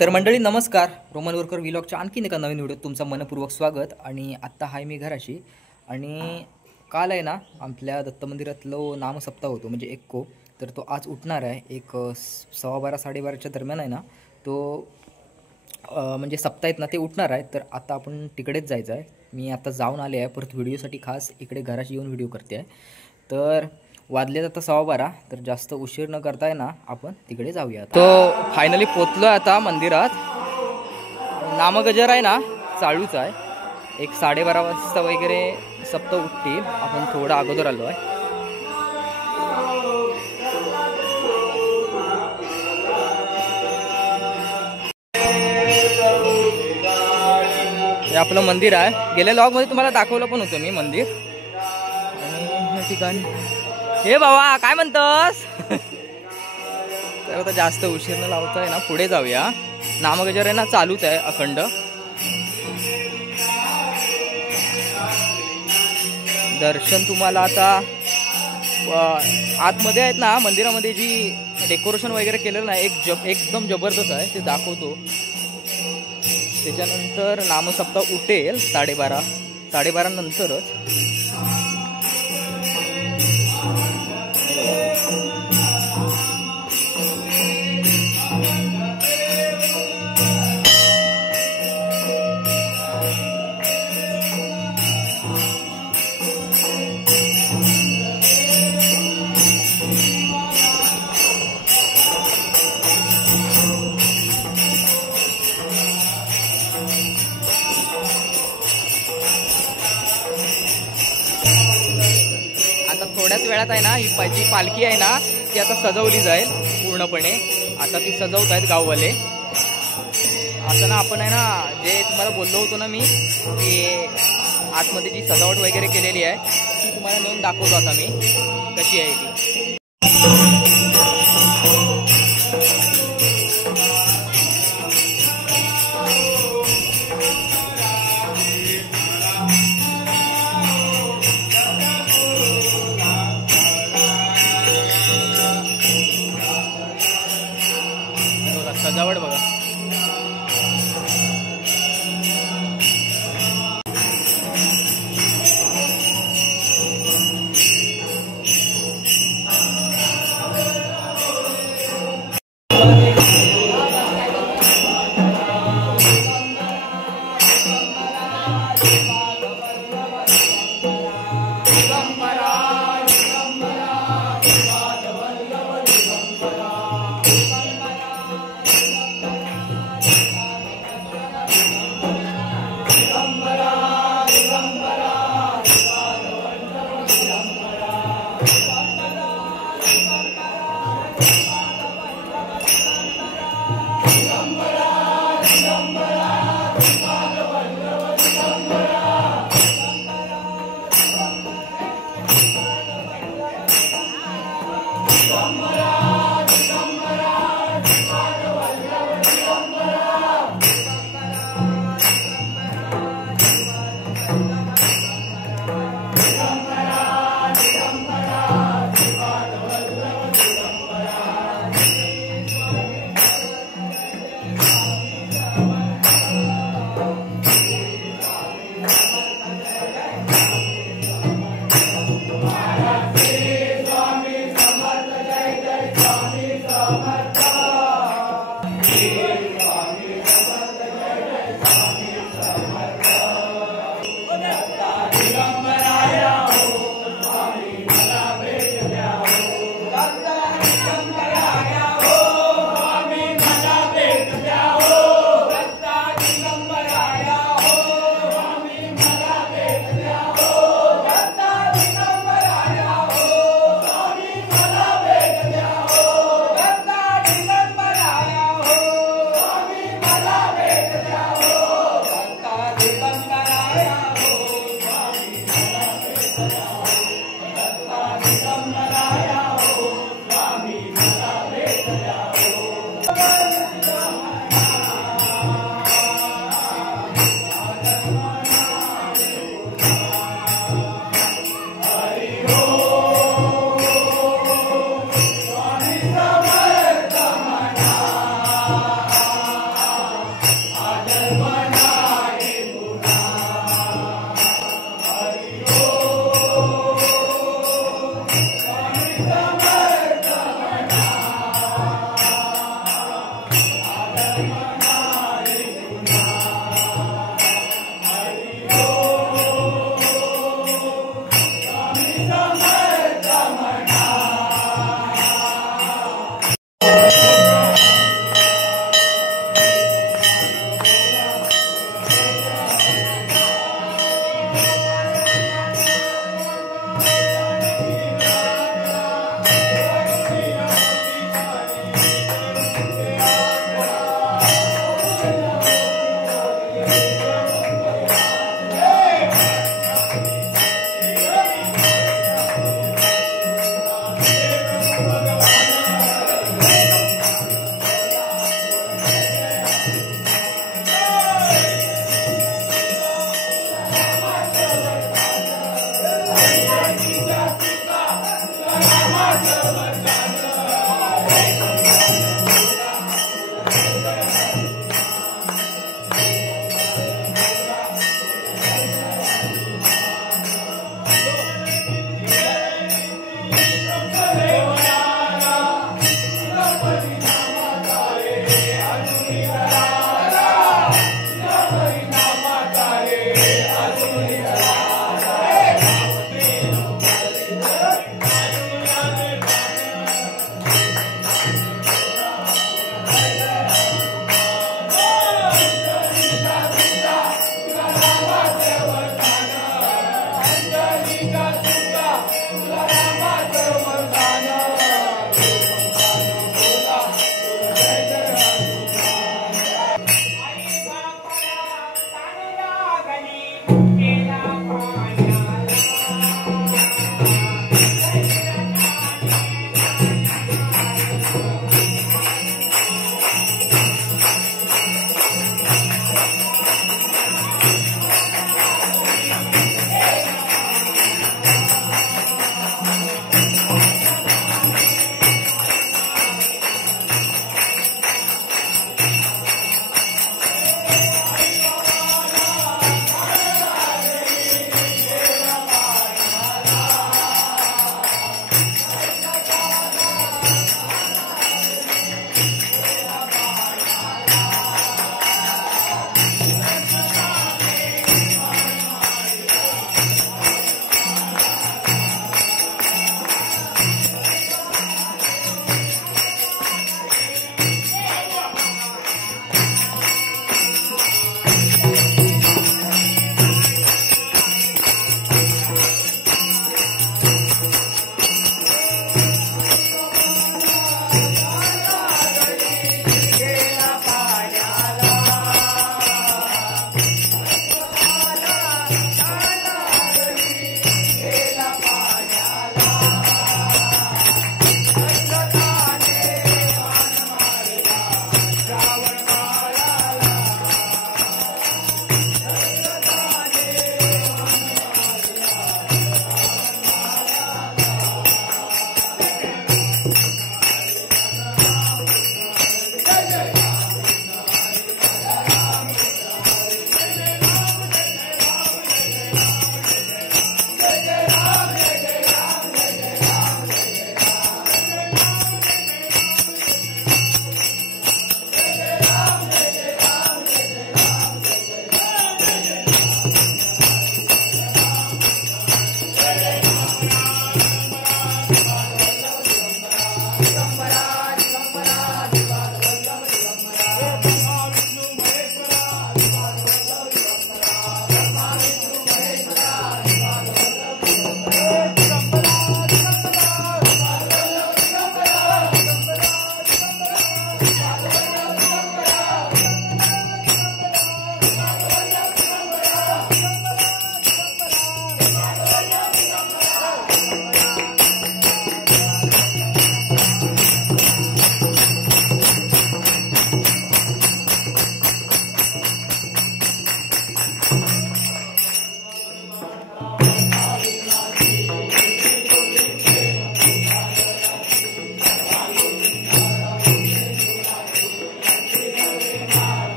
तर मंडळी नमस्कार. रोमन वर्कर व्लॉगच्या आणखीन एका नवीन व्हिडिओत तुमचं मनपूर्वक स्वागत. आणि आत्ता आहे मी घराशी. आणि काल आहे ना आपल्या दत्त मंदिरातलं नामसप्ताह होतो म्हणजे एक्को. तर तो आज उठणार आहे एक 12:15 साडेबाराच्या दरम्यान आहे ना तो म्हणजे सप्ताह आहेत ना ते उठणार आहे. तर आता आपण तिकडेच जायचं आहे. मी आता जाऊन आले आहे, परत व्हिडिओसाठी खास इकडे घराशी येऊन व्हिडिओ करते आहे. तर वाजले आता 12:15. तर जास्त उशीर न करताय ना आपण तिकडे जाऊया. तो फायनली पोचलो आता मंदिरात. नामगजर आहे ना चालूच आहे. एक 12:30 वाजता वगैरे सप्ताह उठतील. आपण थोडं अगोदर आलो आहे. हे आपलं मंदिर आहे. गेल्या लॉगमध्ये तुम्हाला दाखवलं पण होतं मी मंदिर. आणि या ठिकाणी हे बाबा काय म्हणतोस? तर आता जास्त उशीर न लावताय ना पुढे जाऊया. नामगजर आहे ना चालूच आहे अखंड. दर्शन तुम्हाला आता आतमध्ये आहेत ना मंदिरामध्ये जी डेकोरेशन वगैरे केलेलं ना एकदम जबरदस्त आहे, ते दाखवतो. त्याच्यानंतर नामसप्ताह उठेल 12:30 नंतरच. थोड्याच वेळात आहे ना ही जी पालखी आहे ना ती आता सजवली जाईल पूर्णपणे. आता ती सजवत आहेत गाववाले. आता ना आपण आहे ना जे तुम्हाला बोललो होतो ना मी की आतमध्ये जी सजावट वगैरे केलेली आहे ती तुम्हाला नेऊन दाखवतो आता मी कशी आहे ती. सजावट बघा.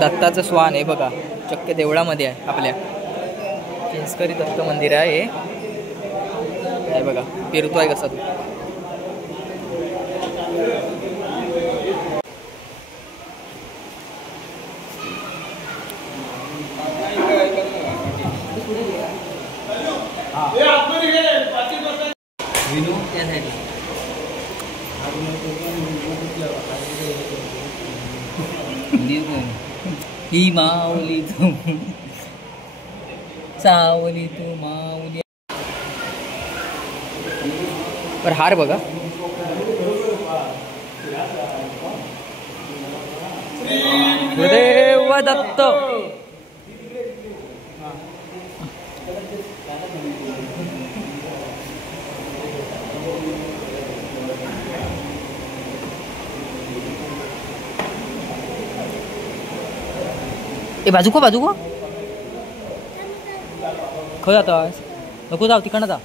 दत्ताचं स्वान आहे बघा, चक्क देवळामध्ये आहे आपल्या. चिंचकरी दत्त मंदिर आहे हे बघा, फिरतोय कसा तू. ही माऊली तू सावली तू माऊली. पर हार बघा, गुरुदेव दत्त. ए बाजू को खय जाता, नको जाऊ तिकडनं जा.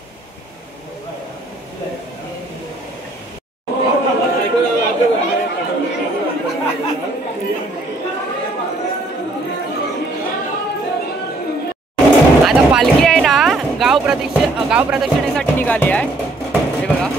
आता पालखी आहे ना, गाव प्रदक्षिणेसाठी निघाली आहे हे बघा.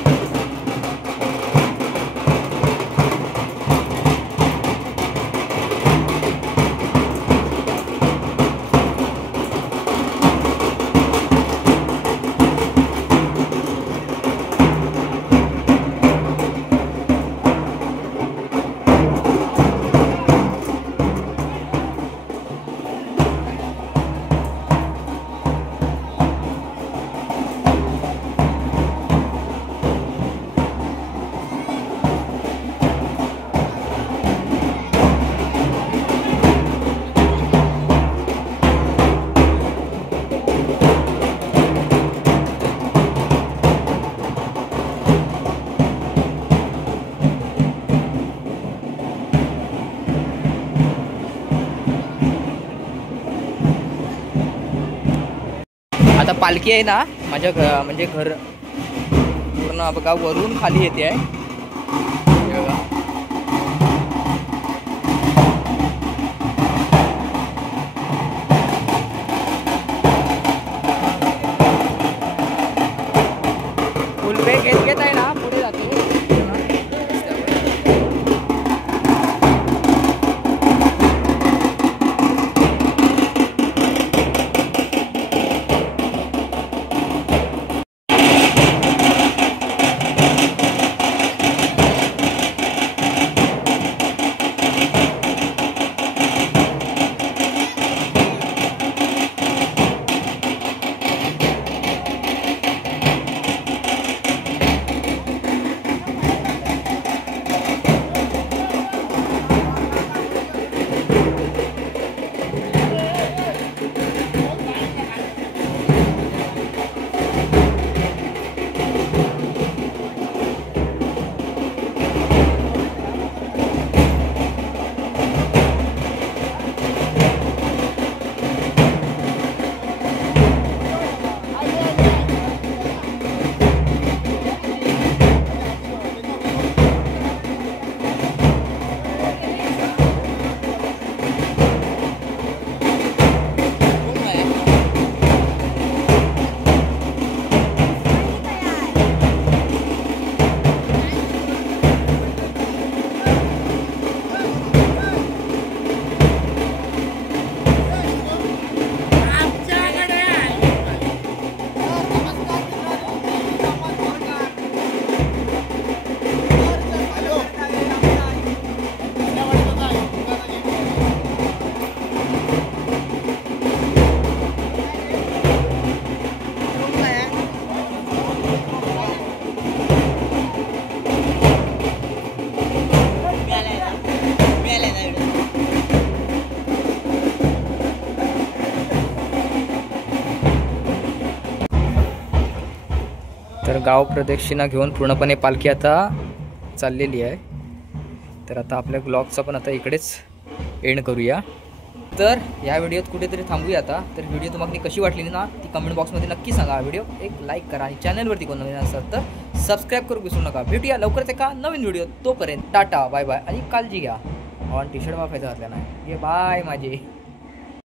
आता पालखी आहे ना माझ्या म्हणजे घर पूर्ण बघा वरून खाली येते आहे बघा. फुल वेग घेत आहे ना, पुढे जाते. तर गाव प्रदक्षिणा घेऊन पूर्णपणे पालखी आता चाललेली आहे. तर आता आपल्या ब्लॉगचा पण आता इकडेच एंड करूया. तर ह्या व्हिडिओत कुठेतरी थांबूया आता. तर व्हिडिओ तुम्हाला कशी वाटली ना ती कमेंट बॉक्समध्ये नक्की सांगा. व्हिडिओ एक लाईक करा आणि चॅनलवरती कोण नवीन असाल तर सबस्क्राईब करू विसरू नका. भेटूया लवकरच एका नवीन व्हिडिओ. तोपर्यंत टाटा बाय बाय आणि काळजी घ्या. ऑन टी शर्ट वापरायचं घातल्या नाही. बाय माझे.